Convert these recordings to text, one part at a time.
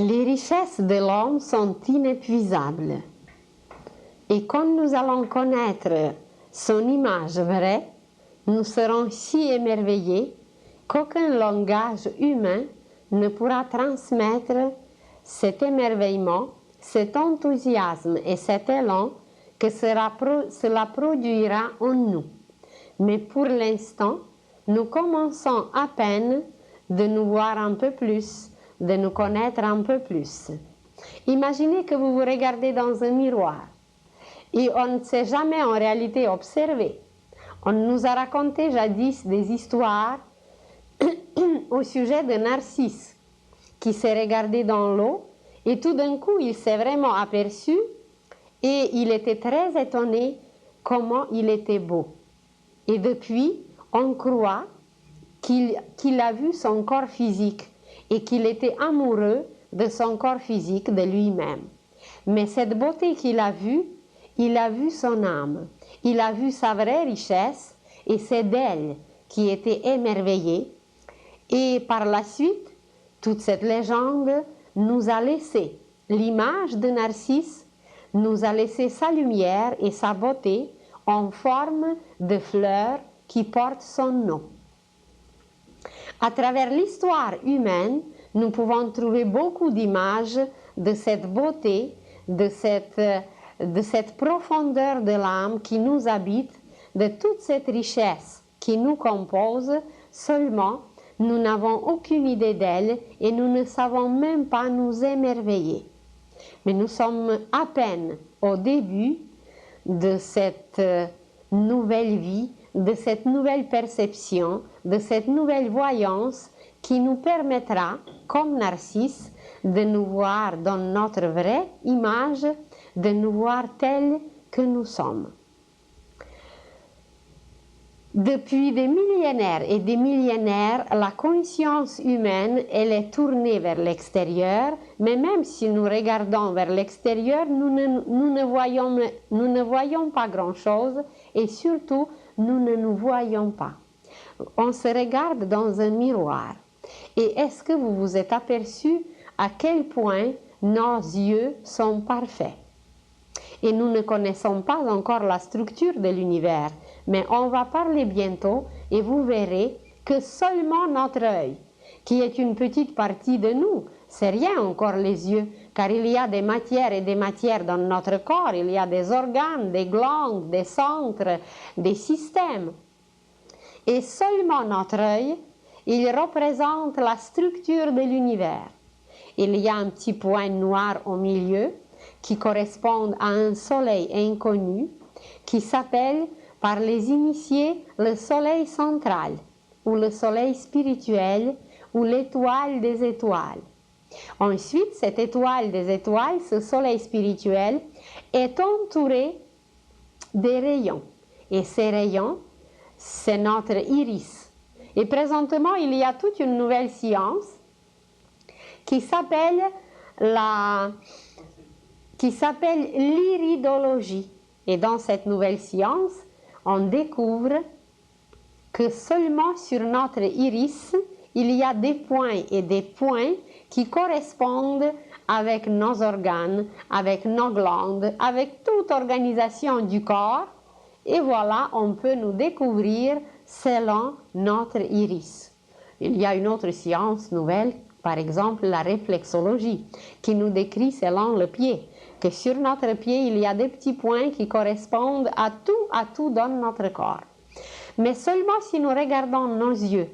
Les richesses de l'homme sont inépuisables. Et quand nous allons connaître son image vraie, nous serons si émerveillés qu'aucun langage humain ne pourra transmettre cet émerveillement, cet enthousiasme et cet élan que cela produira en nous. Mais pour l'instant, nous commençons à peine de nous voir un peu plus, de nous connaître un peu plus. Imaginez que vous vous regardez dans un miroir et on ne s'est jamais en réalité observé. On nous a raconté jadis des histoires au sujet de Narcisse qui s'est regardé dans l'eau et tout d'un coup il s'est vraiment aperçu et il était très étonné comment il était beau. Et depuis, on croit qu'il a vu son corps physique et qu'il était amoureux de son corps physique, de lui-même. Mais cette beauté qu'il a vue, il a vu son âme, il a vu sa vraie richesse et c'est d'elle qui était émerveillé. Et par la suite, toute cette légende nous a laissé l'image de Narcisse, nous a laissé sa lumière et sa beauté en forme de fleurs qui portent son nom. À travers l'histoire humaine, nous pouvons trouver beaucoup d'images de cette beauté, de cette profondeur de l'âme qui nous habite, de toute cette richesse qui nous compose, seulement nous n'avons aucune idée d'elle et nous ne savons même pas nous émerveiller. Mais nous sommes à peine au début de cette nouvelle vie, de cette nouvelle perception, de cette nouvelle voyance qui nous permettra, comme Narcisse, de nous voir dans notre vraie image, de nous voir tels que nous sommes. Depuis des millénaires et des millénaires, la conscience humaine, elle est tournée vers l'extérieur, mais même si nous regardons vers l'extérieur, nous ne voyons pas grand-chose et surtout, nous ne nous voyons pas. On se regarde dans un miroir. Et est-ce que vous vous êtes aperçu à quel point nos yeux sont parfaits? Et nous ne connaissons pas encore la structure de l'univers, mais on va parler bientôt et vous verrez que seulement notre œil, qui est une petite partie de nous, c'est rien encore les yeux, car il y a des matières et des matières dans notre corps, il y a des organes, des glandes, des centres, des systèmes. Et seulement notre œil, il représente la structure de l'univers. Il y a un petit point noir au milieu qui correspond à un soleil inconnu qui s'appelle par les initiés le soleil central ou le soleil spirituel ou l'étoile des étoiles. Ensuite, cette étoile des étoiles, ce soleil spirituel, est entouré des rayons. Et ces rayons, c'est notre iris. Et présentement, il y a toute une nouvelle science qui s'appelle l'iridologie. Et dans cette nouvelle science, on découvre que seulement sur notre iris, il y a des points et des points qui correspondent avec nos organes, avec nos glandes, avec toute organisation du corps. Et voilà, on peut nous découvrir selon notre iris. Il y a une autre science nouvelle, par exemple la réflexologie, qui nous décrit selon le pied, que sur notre pied, il y a des petits points qui correspondent à tout dans notre corps. Mais seulement si nous regardons nos yeux,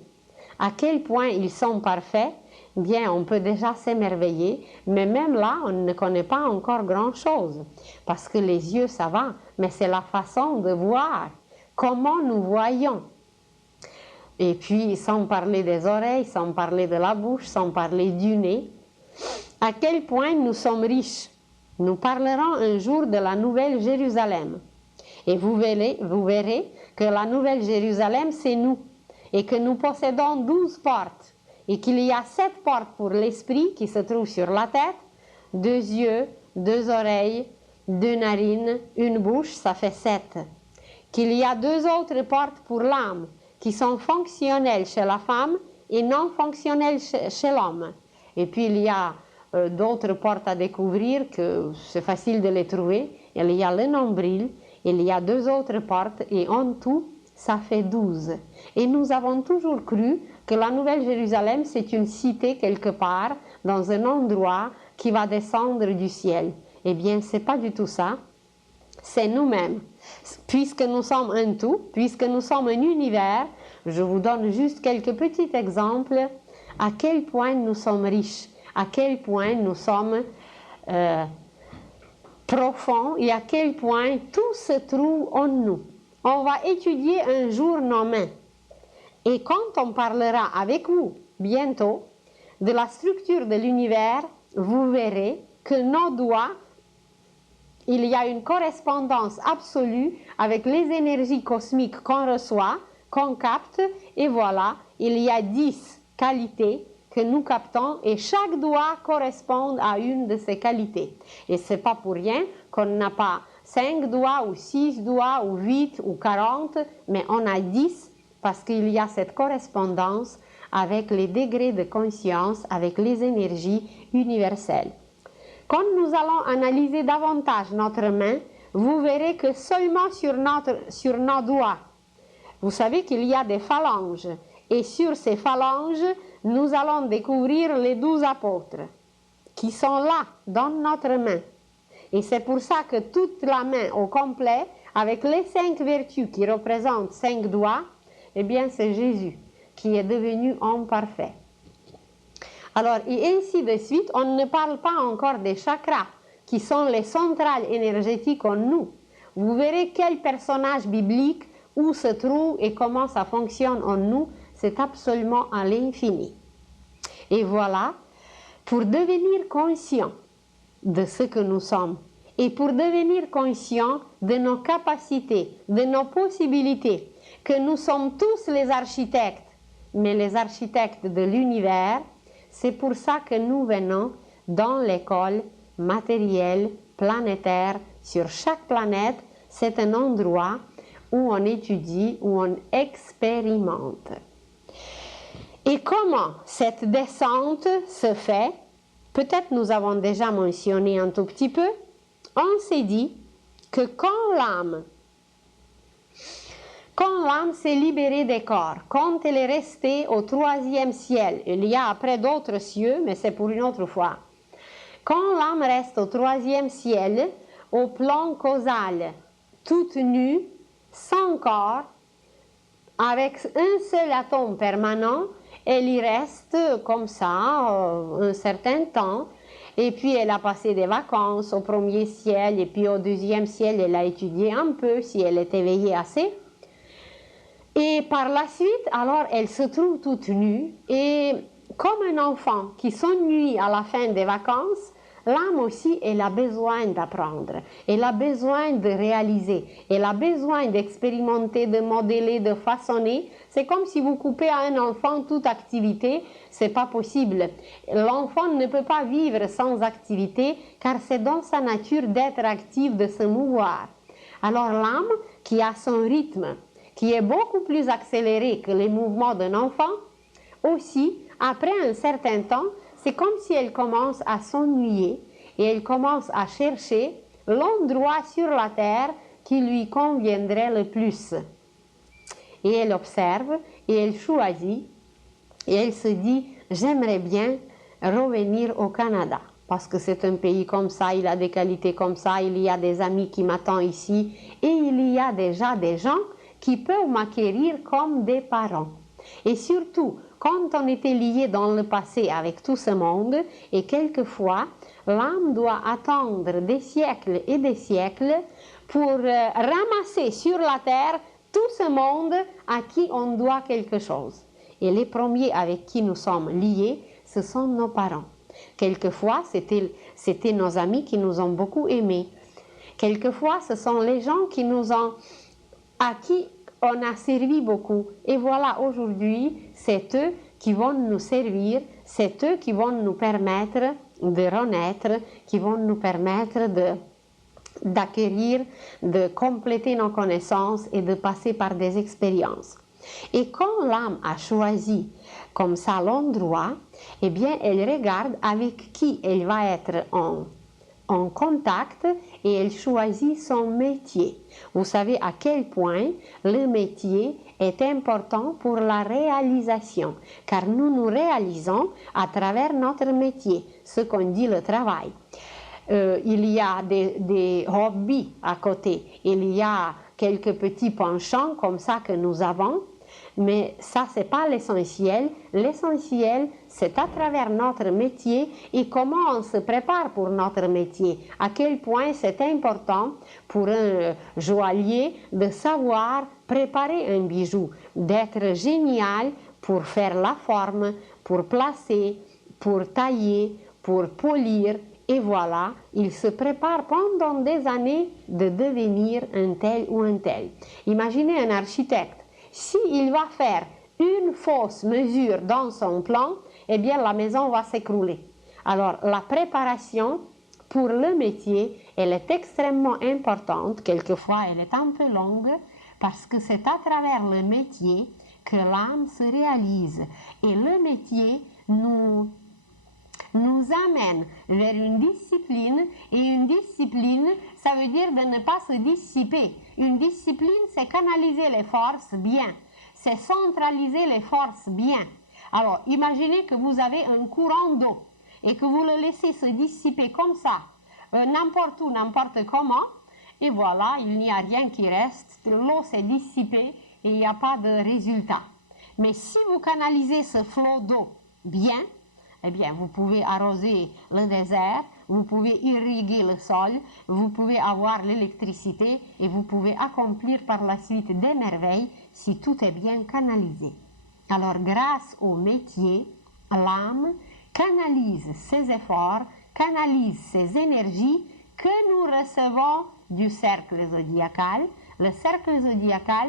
à quel point ils sont parfaits, bien, on peut déjà s'émerveiller, mais même là, on ne connaît pas encore grand-chose, parce que les yeux, ça va, mais c'est la façon de voir, comment nous voyons. Et puis, sans parler des oreilles, sans parler de la bouche, sans parler du nez, à quel point nous sommes riches. Nous parlerons un jour de la Nouvelle Jérusalem. Et vous verrez que la Nouvelle Jérusalem, c'est nous. Et que nous possédons 12 portes. Et qu'il y a 7 portes pour l'esprit qui se trouve sur la tête, 2 yeux, 2 oreilles, 2 narines, une bouche, ça fait 7. Qu'il y a 2 autres portes pour l'âme qui sont fonctionnelles chez la femme et non fonctionnelles chez l'homme. Et puis il y a d'autres portes à découvrir que c'est facile de les trouver. Il y a le nombril, il y a 2 autres portes et en tout, ça fait 12. Et nous avons toujours cru que la Nouvelle-Jérusalem, c'est une cité quelque part, dans un endroit qui va descendre du ciel. Eh bien, ce n'est pas du tout ça. C'est nous-mêmes. Puisque nous sommes un tout, puisque nous sommes un univers, je vous donne juste quelques petits exemples à quel point nous sommes riches, à quel point nous sommes profonds et à quel point tout se trouve en nous. On va étudier un jour nos mains. Et quand on parlera avec vous bientôt de la structure de l'univers, vous verrez que nos doigts, il y a une correspondance absolue avec les énergies cosmiques qu'on reçoit, qu'on capte, et voilà, il y a 10 qualités que nous captons et chaque doigt correspond à une de ces qualités. Et ce n'est pas pour rien qu'on n'a pas 5 doigts ou 6 doigts ou 8 ou 40, mais on a 10 parce qu'il y a cette correspondance avec les degrés de conscience, avec les énergies universelles. Quand nous allons analyser davantage notre main, vous verrez que seulement sur nos doigts, vous savez qu'il y a des phalanges, et sur ces phalanges, nous allons découvrir les 12 apôtres qui sont là, dans notre main. Et c'est pour ça que toute la main au complet, avec les 5 vertus qui représentent 5 doigts, eh bien c'est Jésus qui est devenu homme parfait. Alors, et ainsi de suite, on ne parle pas encore des chakras, qui sont les centrales énergétiques en nous. Vous verrez quel personnage biblique, où se trouve et comment ça fonctionne en nous, c'est absolument à l'infini. Et voilà, pour devenir conscient de ce que nous sommes, et pour devenir conscient de nos capacités, de nos possibilités, que nous sommes tous les architectes, mais les architectes de l'univers, c'est pour ça que nous venons dans l'école matérielle, planétaire. Sur chaque planète, c'est un endroit où on étudie, où on expérimente. Et comment cette descente se fait? Peut-être nous avons déjà mentionné un tout petit peu. On s'est dit que quand l'âme s'est libérée des corps, quand elle est restée au 3e ciel, il y a après d'autres cieux, mais c'est pour une autre fois. Quand l'âme reste au 3e ciel, au plan causal, toute nue, sans corps, avec un seul atome permanent, elle y reste comme ça un certain temps. Et puis elle a passé des vacances au 1er ciel et puis au 2e ciel, elle a étudié un peu si elle est éveillée assez. Et par la suite, alors elle se trouve toute nue et comme un enfant qui s'ennuie à la fin des vacances, l'âme aussi, elle a besoin d'apprendre, elle a besoin de réaliser, elle a besoin d'expérimenter, de modeler, de façonner. C'est comme si vous coupez à un enfant toute activité, c'est pas possible. L'enfant ne peut pas vivre sans activité car c'est dans sa nature d'être actif, de se mouvoir. Alors l'âme qui a son rythme, qui est beaucoup plus accéléré que les mouvements d'un enfant, aussi, après un certain temps, c'est comme si elle commence à s'ennuyer et elle commence à chercher l'endroit sur la terre qui lui conviendrait le plus. Et elle observe et elle choisit et elle se dit « j'aimerais bien revenir au Canada parce que c'est un pays comme ça, il a des qualités comme ça, il y a des amis qui m'attendent ici et il y a déjà des gens qui peuvent m'acquérir comme des parents. » Et surtout, quand on était lié dans le passé avec tout ce monde, et quelquefois, l'âme doit attendre des siècles et des siècles pour ramasser sur la terre tout ce monde à qui on doit quelque chose. Et les premiers avec qui nous sommes liés, ce sont nos parents. Quelquefois, c'était nos amis qui nous ont beaucoup aimés. Quelquefois, ce sont les gens à qui on a servi beaucoup. Et voilà, aujourd'hui, c'est eux qui vont nous servir, c'est eux qui vont nous permettre de renaître, qui vont nous permettre d'acquérir, de compléter nos connaissances et de passer par des expériences. Et quand l'âme a choisi comme ça l'endroit, eh bien, elle regarde avec qui elle va être en contact et elle choisit son métier. Vous savez à quel point le métier est important pour la réalisation, car nous nous réalisons à travers notre métier, ce qu'on dit le travail. Il y a des hobbies à côté, il y a quelques petits penchants comme ça que nous avons, mais ça, c'est pas l'essentiel. L'essentiel, c'est à travers notre métier et comment on se prépare pour notre métier. À quel point c'est important pour un joaillier de savoir préparer un bijou, d'être génial pour faire la forme, pour placer, pour tailler, pour polir. Et voilà, il se prépare pendant des années de devenir un tel ou un tel. Imaginez un architecte. S'il va faire une fausse mesure dans son plan, eh bien la maison va s'écrouler. Alors la préparation pour le métier, elle est extrêmement importante. Quelquefois, elle est un peu longue parce que c'est à travers le métier que l'âme se réalise. Et le métier nous amène vers une discipline, et une discipline, ça veut dire de ne pas se dissiper. Une discipline, c'est canaliser les forces bien, c'est centraliser les forces bien. Alors, imaginez que vous avez un courant d'eau et que vous le laissez se dissiper comme ça, n'importe où, n'importe comment, et voilà, il n'y a rien qui reste, l'eau s'est dissipée et il n'y a pas de résultat. Mais si vous canalisez ce flot d'eau bien, eh bien, vous pouvez arroser le désert, vous pouvez irriguer le sol, vous pouvez avoir l'électricité et vous pouvez accomplir par la suite des merveilles si tout est bien canalisé. Alors, grâce au métier, l'âme canalise ses efforts, canalise ses énergies que nous recevons du cercle zodiacal. Le cercle zodiacal,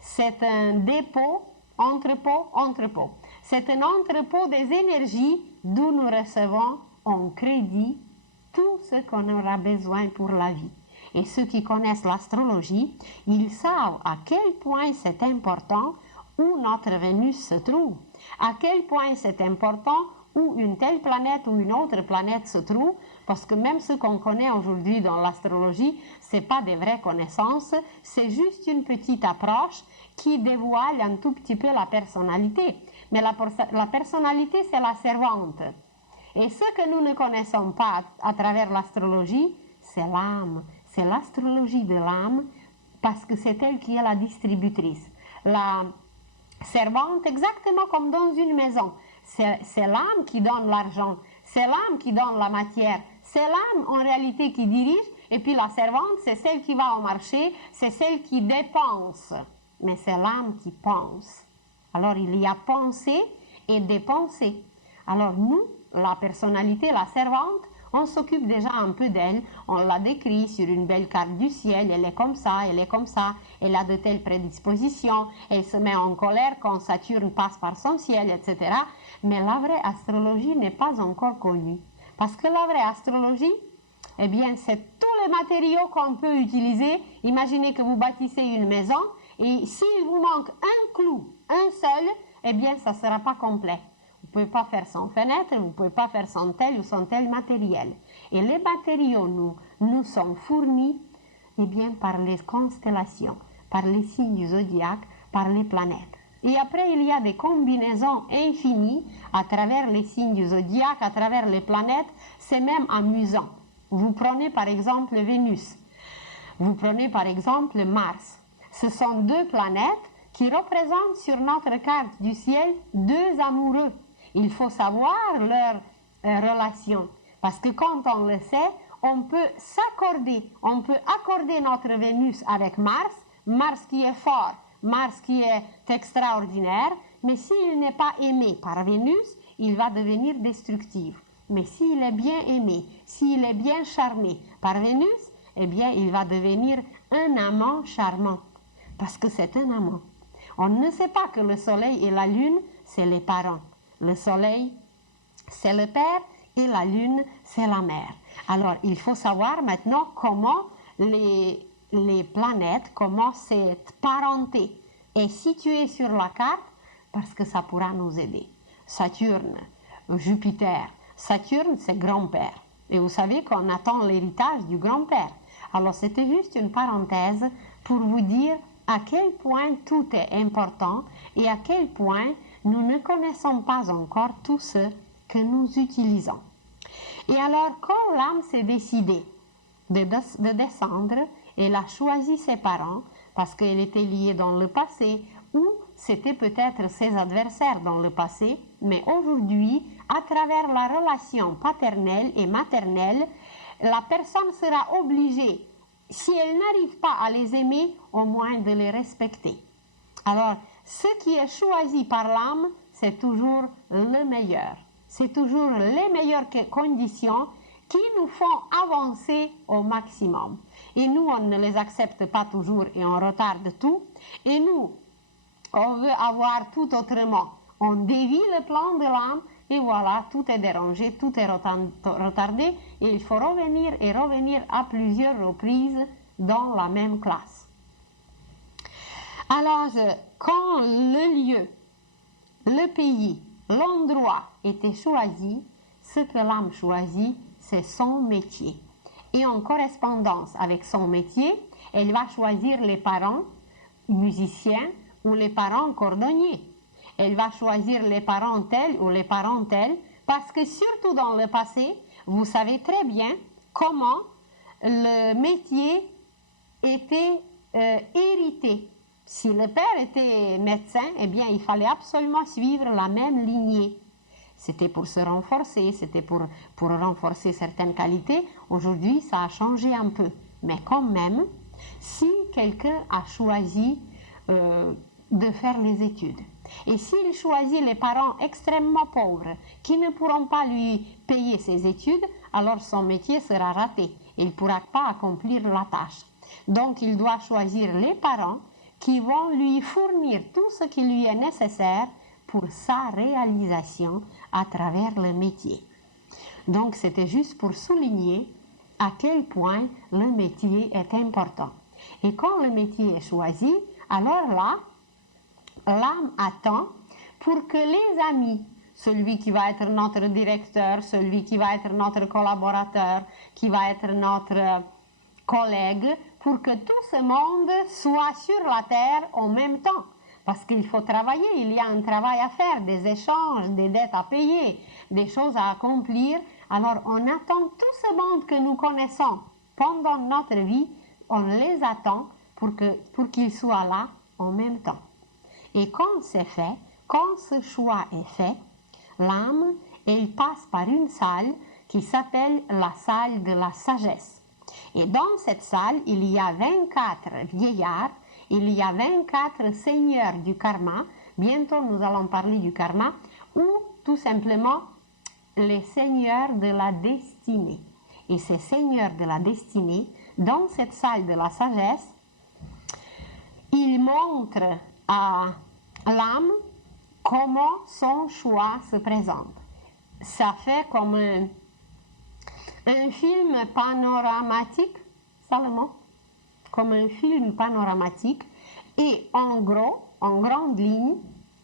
c'est un dépôt, entrepôt. C'est un entrepôt des énergies d'où nous recevons en crédit tout ce qu'on aura besoin pour la vie. Et ceux qui connaissent l'astrologie, ils savent à quel point c'est important où notre Vénus se trouve, à quel point c'est important où une telle planète ou une autre planète se trouve, parce que même ce qu'on connaît aujourd'hui dans l'astrologie, ce n'est pas des vraies connaissances, c'est juste une petite approche qui dévoile un tout petit peu la personnalité. Mais la personnalité, c'est la servante. Et ce que nous ne connaissons pas à travers l'astrologie, c'est l'âme. C'est l'astrologie de l'âme, parce que c'est elle qui est la distributrice. La servante, exactement comme dans une maison. C'est l'âme qui donne l'argent, c'est l'âme qui donne la matière, c'est l'âme en réalité qui dirige, et puis la servante, c'est celle qui va au marché, c'est celle qui dépense, mais c'est l'âme qui pense. Alors il y a pensée et dépenser. Alors nous, la personnalité, la servante, on s'occupe déjà un peu d'elle, on la décrit sur une belle carte du ciel, elle est comme ça, elle a de telles prédispositions, elle se met en colère quand Saturne passe par son ciel, etc. Mais la vraie astrologie n'est pas encore connue. Parce que la vraie astrologie, eh bien, c'est tous les matériaux qu'on peut utiliser. Imaginez que vous bâtissez une maison et s'il vous manque un clou, un seul, eh bien, ça ne sera pas complet. Vous ne pouvez pas faire sans fenêtre, vous ne pouvez pas faire sans tel ou sans tel matériel. Et les matériaux nous sont fournis eh bien, par les constellations, par les signes du zodiaque, par les planètes. Et après, il y a des combinaisons infinies à travers les signes du zodiaque, à travers les planètes. C'est même amusant. Vous prenez par exemple Vénus. Vous prenez par exemple Mars. Ce sont deux planètes qui représentent sur notre carte du ciel deux amoureux. Il faut savoir leur relation. Parce que quand on le sait, on peut s'accorder. On peut accorder notre Vénus avec Mars. Mars qui est fort, Mars qui est extraordinaire. Mais s'il n'est pas aimé par Vénus, il va devenir destructif. Mais s'il est bien aimé, s'il est bien charmé par Vénus, eh bien, il va devenir un amant charmant. Parce que c'est un amant. On ne sait pas que le soleil et la lune, c'est les parents. Le soleil, c'est le père et la lune, c'est la mère. Alors, il faut savoir maintenant comment les planètes, comment cette parenté est situé sur la carte parce que ça pourra nous aider. Saturne, Jupiter. Saturne, c'est grand-père. Et vous savez qu'on attend l'héritage du grand-père. Alors, c'était juste une parenthèse pour vous dire à quel point tout est important et à quel point nous ne connaissons pas encore tout ce que nous utilisons. Et alors, quand l'âme s'est décidée de descendre, elle a choisi ses parents parce qu'elle était liée dans le passé ou c'était peut-être ses adversaires dans le passé, mais aujourd'hui, à travers la relation paternelle et maternelle, la personne sera obligée, si elle n'arrive pas à les aimer, au moins de les respecter. Alors, ce qui est choisi par l'âme, c'est toujours le meilleur. C'est toujours les meilleures conditions qui nous font avancer au maximum. Et nous, on ne les accepte pas toujours et on retarde tout. Et nous, on veut avoir tout autrement. On dévie le plan de l'âme et voilà, tout est dérangé, tout est retardé et il faut revenir et revenir à plusieurs reprises dans la même classe. Alors, quand le lieu, le pays, l'endroit était choisi, ce que l'âme choisit, c'est son métier. Et en correspondance avec son métier, elle va choisir les parents musiciens ou les parents cordonniers. Elle va choisir les parents tels ou les parents tels, parce que surtout dans le passé, vous savez très bien comment le métier était hérité. Si le père était médecin, eh bien, il fallait absolument suivre la même lignée. C'était pour se renforcer, c'était pour renforcer certaines qualités. Aujourd'hui, ça a changé un peu. Mais quand même, si quelqu'un a choisi de faire les études, et s'il choisit les parents extrêmement pauvres qui ne pourront pas lui payer ses études, alors son métier sera raté. Il ne pourra pas accomplir la tâche. Donc, il doit choisir les parents qui vont lui fournir tout ce qui lui est nécessaire pour sa réalisation à travers le métier. Donc, c'était juste pour souligner à quel point le métier est important. Et quand le métier est choisi, alors là, l'âme attend pour que les amis, celui qui va être notre directeur, celui qui va être notre collaborateur, qui va être notre collègue, pour que tout ce monde soit sur la terre en même temps. Parce qu'il faut travailler, il y a un travail à faire, des échanges, des dettes à payer, des choses à accomplir. Alors on attend tout ce monde que nous connaissons pendant notre vie, on les attend pour qu'ils soient là en même temps. Et quand c'est fait, quand ce choix est fait, l'âme, elle passe par une salle qui s'appelle la salle de la sagesse. Et dans cette salle, il y a 24 vieillards, il y a 24 seigneurs du karma. Bientôt, nous allons parler du karma, ou tout simplement les seigneurs de la destinée. Et ces seigneurs de la destinée, dans cette salle de la sagesse, ils montrent à l'âme comment son choix se présente. Ça fait comme un film panoramatique, ça le mot, comme un film panoramatique, et en gros, en grande ligne,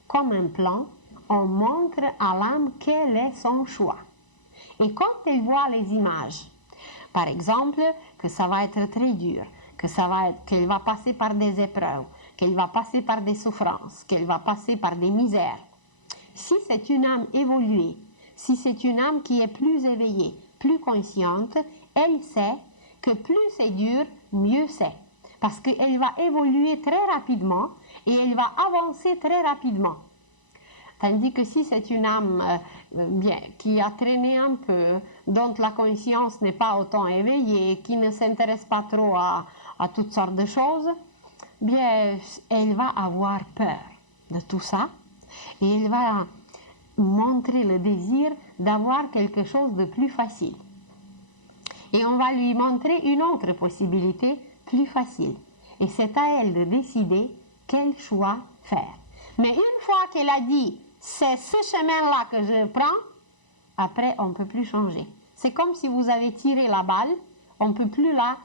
comme un plan, on montre à l'âme quel est son choix. Et quand elle voit les images, par exemple, que ça va être très dur, qu'elle va passer par des épreuves, qu'elle va passer par des souffrances, qu'elle va passer par des misères. Si c'est une âme évoluée, si c'est une âme qui est plus éveillée, plus consciente, elle sait que plus c'est dur, mieux c'est. Parce qu'elle va évoluer très rapidement et elle va avancer très rapidement. Tandis que si c'est une âme qui a traîné un peu, dont la conscience n'est pas autant éveillée, qui ne s'intéresse pas trop à toutes sortes de choses, bien, elle va avoir peur de tout ça et elle va montrer le désir d'avoir quelque chose de plus facile. Et on va lui montrer une autre possibilité plus facile. Et c'est à elle de décider quel choix faire. Mais une fois qu'elle a dit « c'est ce chemin-là que je prends », après on ne peut plus changer. C'est comme si vous avez tiré la balle, on ne peut plus la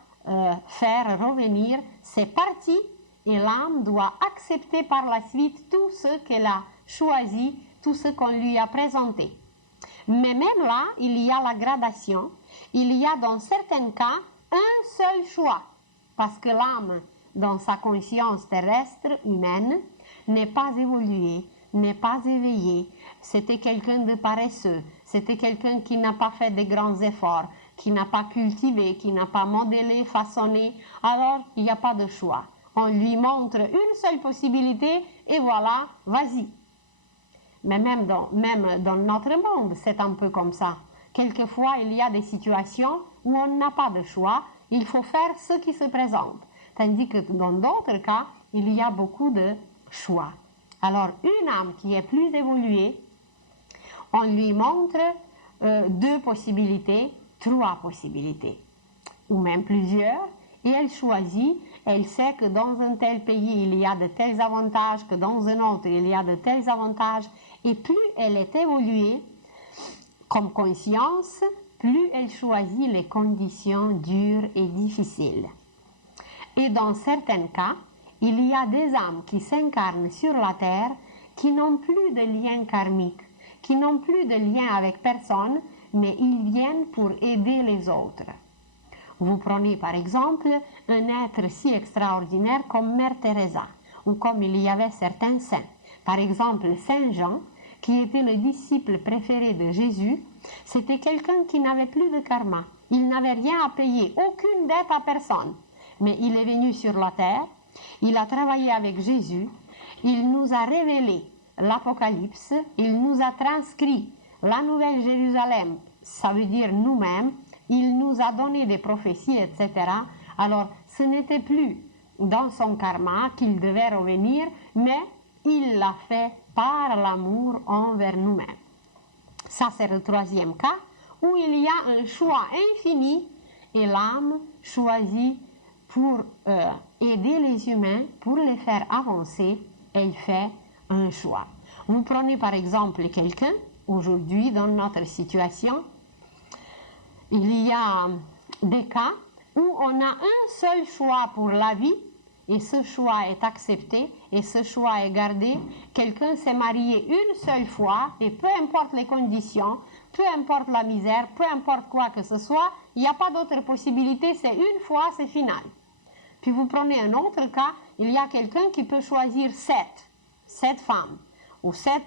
faire revenir, c'est parti et l'âme doit accepter par la suite tout ce qu'elle a choisi, tout ce qu'on lui a présenté. Mais même là, il y a la gradation. Il y a dans certains cas un seul choix, parce que l'âme, dans sa conscience terrestre humaine, n'est pas évoluée, n'est pas éveillée. C'était quelqu'un de paresseux, c'était quelqu'un qui n'a pas fait de grands efforts, qui n'a pas cultivé, qui n'a pas modélé, façonné. Alors, il n'y a pas de choix. On lui montre une seule possibilité et voilà, vas-y. Mais même dans notre monde, c'est un peu comme ça. Quelquefois, il y a des situations où on n'a pas de choix, il faut faire ce qui se présente. Tandis que dans d'autres cas, il y a beaucoup de choix. Alors, une âme qui est plus évoluée, on lui montre 2 possibilités, 3 possibilités, ou même plusieurs, et elle choisit, elle sait que dans un tel pays, il y a de tels avantages, que dans un autre, il y a de tels avantages, et plus elle est évoluée comme conscience, plus elle choisit les conditions dures et difficiles. Et dans certains cas, il y a des âmes qui s'incarnent sur la terre qui n'ont plus de lien karmique, qui n'ont plus de lien avec personne, mais ils viennent pour aider les autres. Vous prenez par exemple un être si extraordinaire comme Mère Teresa, ou comme il y avait certains saints. Par exemple, Saint Jean, qui était le disciple préféré de Jésus, c'était quelqu'un qui n'avait plus de karma. Il n'avait rien à payer, aucune dette à personne. Mais il est venu sur la terre, il a travaillé avec Jésus, il nous a révélé l'Apocalypse, il nous a transcrit la Nouvelle Jérusalem, ça veut dire nous-mêmes, il nous a donné des prophéties, etc. Alors, ce n'était plus dans son karma qu'il devait revenir, mais il l'a fait par l'amour envers nous-mêmes. Ça, c'est le 3e cas, où il y a un choix infini et l'âme choisit pour aider les humains, pour les faire avancer, elle fait un choix. Vous prenez par exemple quelqu'un, aujourd'hui dans notre situation, il y a des cas où on a un seul choix pour la vie et ce choix est accepté et ce choix est gardé. Quelqu'un s'est marié une seule fois et peu importe les conditions, peu importe la misère, peu importe quoi que ce soit, il n'y a pas d'autre possibilité, c'est une fois, c'est final. Puis vous prenez un autre cas, il y a quelqu'un qui peut choisir 7 femmes ou 7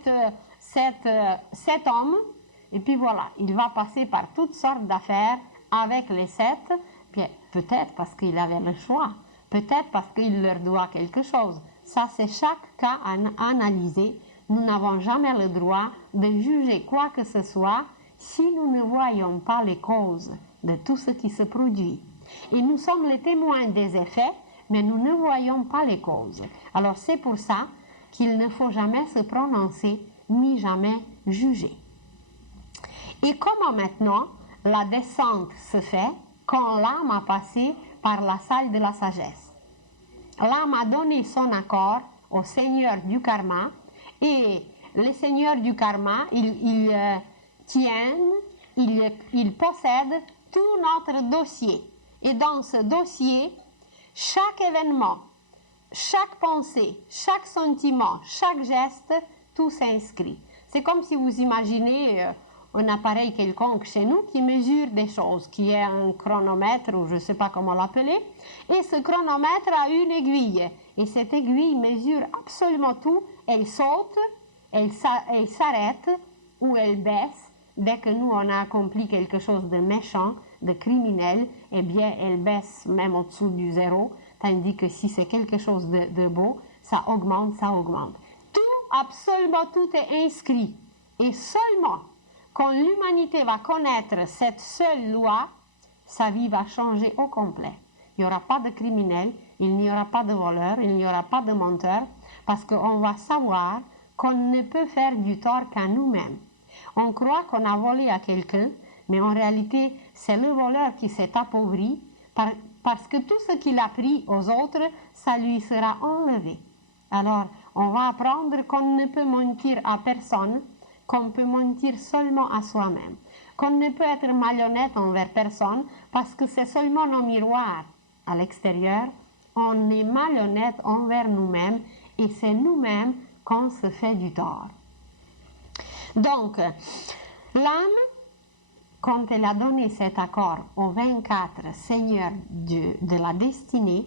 hommes, et puis voilà, il va passer par toutes sortes d'affaires avec les 7, puis peut-être parce qu'il avait le choix, peut-être parce qu'il leur doit quelque chose. Ça, c'est chaque cas à analyser. Nous n'avons jamais le droit de juger quoi que ce soit si nous ne voyons pas les causes de tout ce qui se produit. Et nous sommes les témoins des effets, mais nous ne voyons pas les causes. Alors c'est pour ça qu'il ne faut jamais se prononcer ni jamais juger. Et comment maintenant la descente se fait quand l'âme a passé par la salle de la sagesse? L'âme a donné son accord au Seigneur du karma et le Seigneur du karma, il possède tout notre dossier. Et dans ce dossier, chaque événement, chaque pensée, chaque sentiment, chaque geste, tout s'inscrit. C'est comme si vous imaginez un appareil quelconque chez nous qui mesure des choses, qui est un chronomètre ou je ne sais pas comment l'appeler, et ce chronomètre a une aiguille, et cette aiguille mesure absolument tout, elle saute, elle s'arrête ou elle baisse, dès que nous on a accompli quelque chose de méchant, de criminel, eh bien elle baisse même au-dessous du 0, tandis que si c'est quelque chose de beau, ça augmente, ça augmente. Tout, absolument tout est inscrit, et seulement quand l'humanité va connaître cette seule loi, sa vie va changer au complet. Il n'y aura pas de criminels, il n'y aura pas de voleurs, il n'y aura pas de menteurs, parce qu'on va savoir qu'on ne peut faire du tort qu'à nous-mêmes. On croit qu'on a volé à quelqu'un, mais en réalité, c'est le voleur qui s'est appauvri, parce que tout ce qu'il a pris aux autres, ça lui sera enlevé. Alors, on va apprendre qu'on ne peut mentir à personne, qu'on peut mentir seulement à soi-même, qu'on ne peut être malhonnête envers personne parce que c'est seulement nos miroirs à l'extérieur on est malhonnête envers nous-mêmes et c'est nous-mêmes qu'on se fait du tort. Donc, l'âme, quand elle a donné cet accord aux 24 seigneurs de la destinée,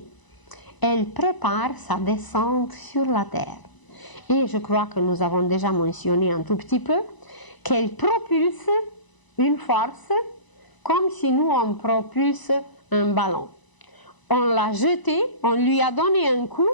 elle prépare sa descente sur la terre. Et je crois que nous avons déjà mentionné un tout petit peu qu'elle propulse une force comme si nous on propulse un ballon. On l'a jeté, on lui a donné un coup,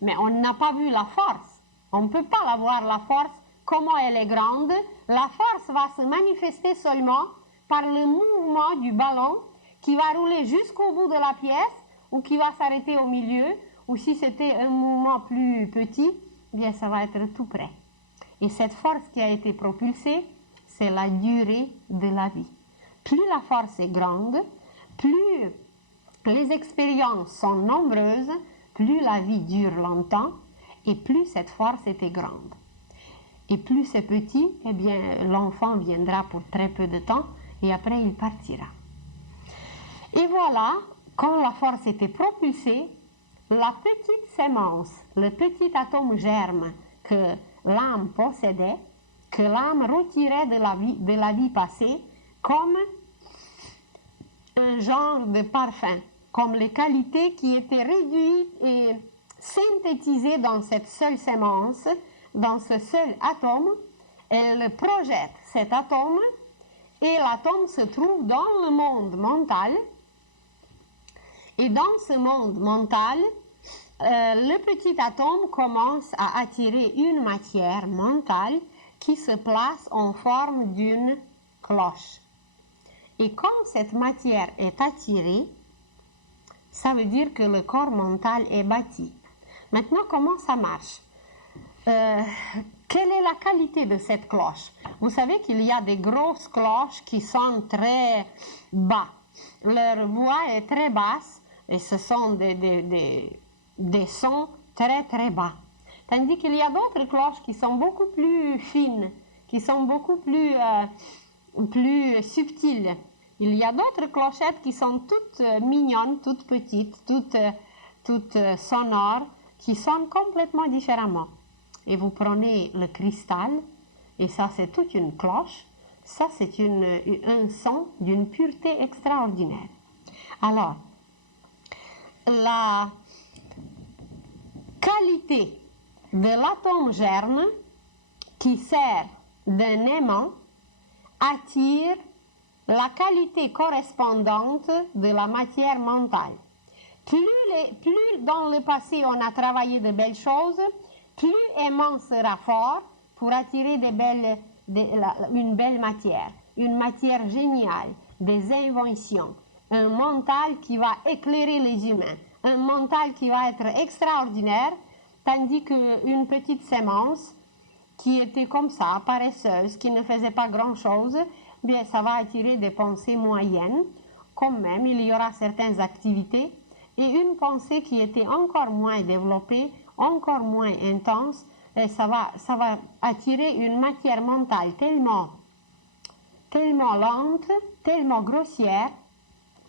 mais on n'a pas vu la force. On ne peut pas la voir, la force, comment elle est grande. La force va se manifester seulement par le mouvement du ballon qui va rouler jusqu'au bout de la pièce ou qui va s'arrêter au milieu, ou si c'était un mouvement plus petit, eh bien ça va être tout près. Et cette force qui a été propulsée, c'est la durée de la vie. Plus la force est grande, plus les expériences sont nombreuses, plus la vie dure longtemps et plus cette force était grande. Et plus c'est petit, eh bien l'enfant viendra pour très peu de temps et après il partira. Et voilà, quand la force était propulsée, la petite sémence, le petit atome germe que l'âme possédait, que l'âme retirait de la vie passée comme un genre de parfum, comme les qualités qui étaient réduites et synthétisées dans cette seule sémence, dans ce seul atome, elle projette cet atome et l'atome se trouve dans le monde mental. Et dans ce monde mental, le petit atome commence à attirer une matière mentale qui se place en forme d'une cloche. Et quand cette matière est attirée, ça veut dire que le corps mental est bâti. Maintenant, comment ça marche? Quelle est la qualité de cette cloche? Vous savez qu'il y a des grosses cloches qui sonnent très bas. Leur voix est très basse et ce sont des sons très très bas. Tandis qu'il y a d'autres cloches qui sont beaucoup plus fines, qui sont beaucoup plus subtiles. Il y a d'autres clochettes qui sont toutes mignonnes, toutes petites, toutes sonores, qui sonnent complètement différemment. Et vous prenez le cristal, et ça c'est toute une cloche, ça c'est un son d'une pureté extraordinaire. Alors, la qualité de l'atome germe qui sert d'un aimant attire la qualité correspondante de la matière mentale. Plus dans le passé on a travaillé de belles choses, plus aimant sera fort pour attirer une belle matière, une matière géniale, des inventions, un mental qui va éclairer les humains, un mental qui va être extraordinaire, tandis qu'une petite sémence qui était comme ça, paresseuse, qui ne faisait pas grand-chose, bien ça va attirer des pensées moyennes. Quand même, il y aura certaines activités et une pensée qui était encore moins développée, encore moins intense, et ça va attirer une matière mentale tellement lente, tellement grossière,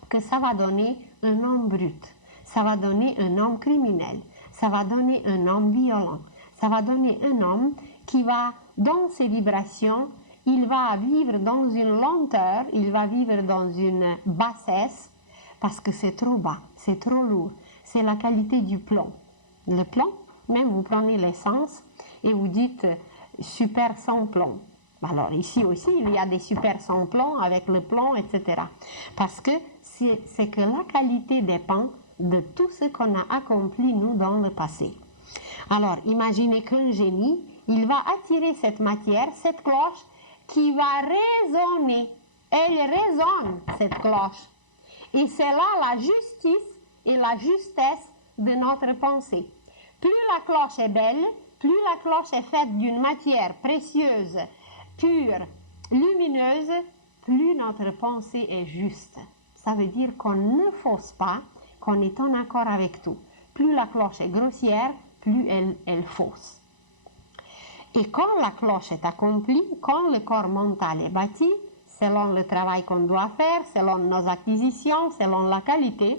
que ça va donner un homme brut, ça va donner un homme criminel, ça va donner un homme violent, ça va donner un homme qui va, dans ses vibrations, il va vivre dans une lenteur, il va vivre dans une bassesse, parce que c'est trop bas, c'est trop lourd. C'est la qualité du plomb. Le plomb, même vous prenez l'essence et vous dites super sans plomb. Alors ici aussi, il y a des super sans plomb avec le plomb, etc. Parce que c'est que la qualité dépend de tout ce qu'on a accompli, nous, dans le passé. Alors, imaginez qu'un génie, il va attirer cette matière, cette cloche, qui va résonner. Elle résonne, cette cloche. Et c'est là la justice et la justesse de notre pensée. Plus la cloche est belle, plus la cloche est faite d'une matière précieuse, pure, lumineuse, plus notre pensée est juste. Ça veut dire qu'on ne fausse pas, qu'on est en accord avec tout. Plus la cloche est grossière, plus elle fausse. Et quand la cloche est accomplie, quand le corps mental est bâti, selon le travail qu'on doit faire, selon nos acquisitions, selon la qualité,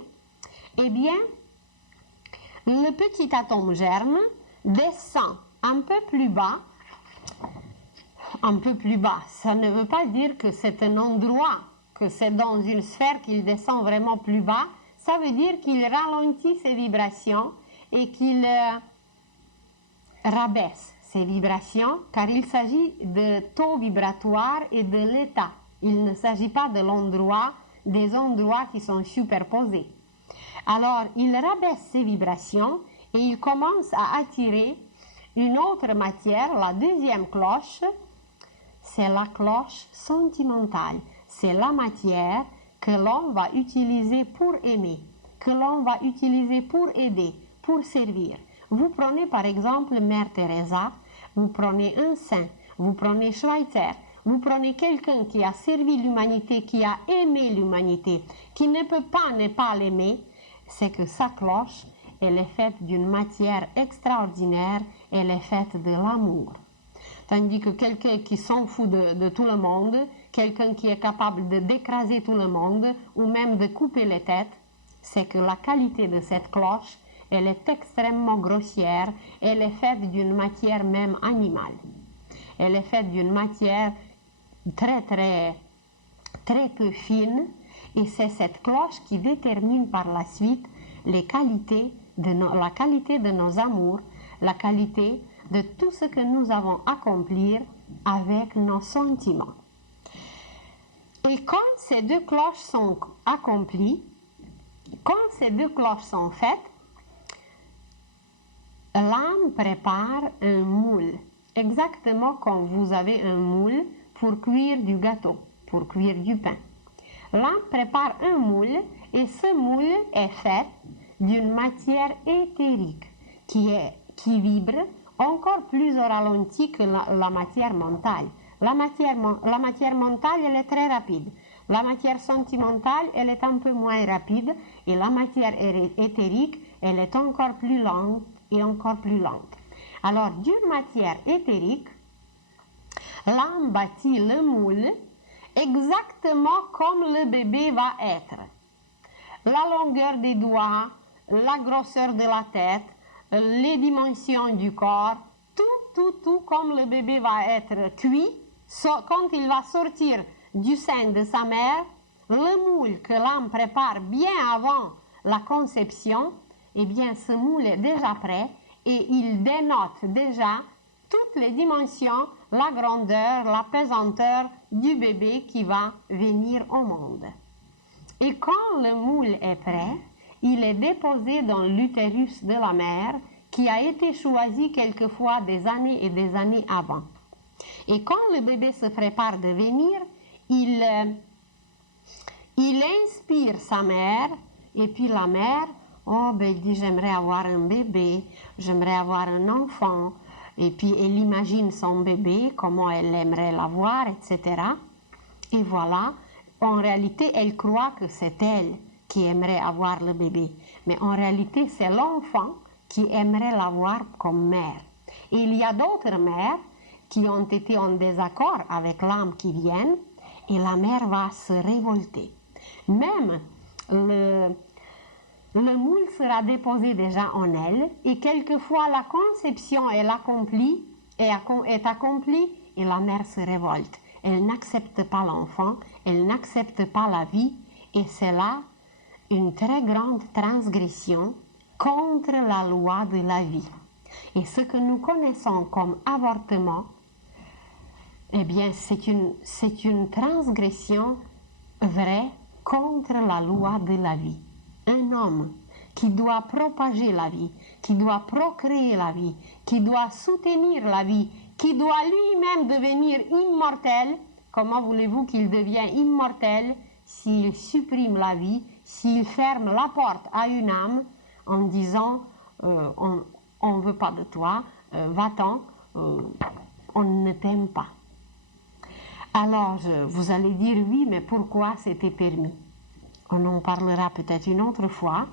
eh bien, Le petit atome germe descend un peu plus bas. Un peu plus bas, ça ne veut pas dire que c'est un endroit, que c'est dans une sphère qu'il descend vraiment plus bas. Ça veut dire qu'il ralentit ses vibrations et qu'il rabaisse ses vibrations, car il s'agit de taux vibratoire et de l'état. Il ne s'agit pas de l'endroit, des endroits qui sont superposés. Alors, il rabaisse ses vibrations et il commence à attirer une autre matière, la deuxième cloche, c'est la cloche sentimentale. C'est la matière que l'on va utiliser pour aimer, que l'on va utiliser pour aider, pour servir. Vous prenez par exemple Mère Teresa, vous prenez un saint, vous prenez Schweitzer, vous prenez quelqu'un qui a servi l'humanité, qui a aimé l'humanité, qui ne peut pas ne pas l'aimer, c'est que sa cloche, elle est faite d'une matière extraordinaire, elle est faite de l'amour. Tandis que quelqu'un qui s'en fout de tout le monde, quelqu'un qui est capable d'écraser tout le monde ou même de couper les têtes, c'est que la qualité de cette cloche, elle est extrêmement grossière, elle est faite d'une matière même animale. Elle est faite d'une matière très peu fine et c'est cette cloche qui détermine par la suite la qualité de nos amours, la qualité de tout ce que nous avons accompli avec nos sentiments. Et quand ces deux cloches sont accomplies, quand ces deux cloches sont faites, l'âme prépare un moule, exactement comme vous avez un moule pour cuire du gâteau, pour cuire du pain. L'âme prépare un moule et ce moule est fait d'une matière éthérique qui vibre encore plus au ralenti que la matière mentale. La matière mentale, elle est très rapide. La matière sentimentale, elle est un peu moins rapide. Et la matière éthérique, elle est encore plus lente et encore plus lente. Alors, d'une matière éthérique, l'âme bâtit le moule exactement comme le bébé va être. La longueur des doigts, la grosseur de la tête, les dimensions du corps, tout comme le bébé va être cuit, quand il va sortir du sein de sa mère, le moule que l'âme prépare bien avant la conception, eh bien ce moule est déjà prêt et il dénote déjà toutes les dimensions, la grandeur, la pesanteur du bébé qui va venir au monde. Et quand le moule est prêt, il est déposé dans l'utérus de la mère qui a été choisi quelquefois des années et des années avant. Et quand le bébé se prépare de venir, il inspire sa mère et puis la mère, il dit j'aimerais avoir un bébé, j'aimerais avoir un enfant. Et puis elle imagine son bébé, comment elle aimerait l'avoir, etc. Et voilà, en réalité, elle croit que c'est elle qui aimerait avoir le bébé. Mais en réalité, c'est l'enfant qui aimerait l'avoir comme mère. Et il y a d'autres mères qui ont été en désaccord avec l'âme qui vient et la mère va se révolter. Même le moule sera déposé déjà en elle et quelquefois la conception est accomplie et la mère se révolte. Elle n'accepte pas l'enfant, elle n'accepte pas la vie et c'est là une très grande transgression contre la loi de la vie. Et ce que nous connaissons comme avortement, eh bien c'est une transgression vraie contre la loi de la vie. Un homme qui doit propager la vie, qui doit procréer la vie, qui doit soutenir la vie, qui doit lui-même devenir immortel, comment voulez-vous qu'il devienne immortel s'il supprime la vie, s'il ferme la porte à une âme en disant on ne veut pas de toi, va-t'en, on ne t'aime pas. Alors vous allez dire oui, mais pourquoi c'était permis? On en parlera peut-être une autre fois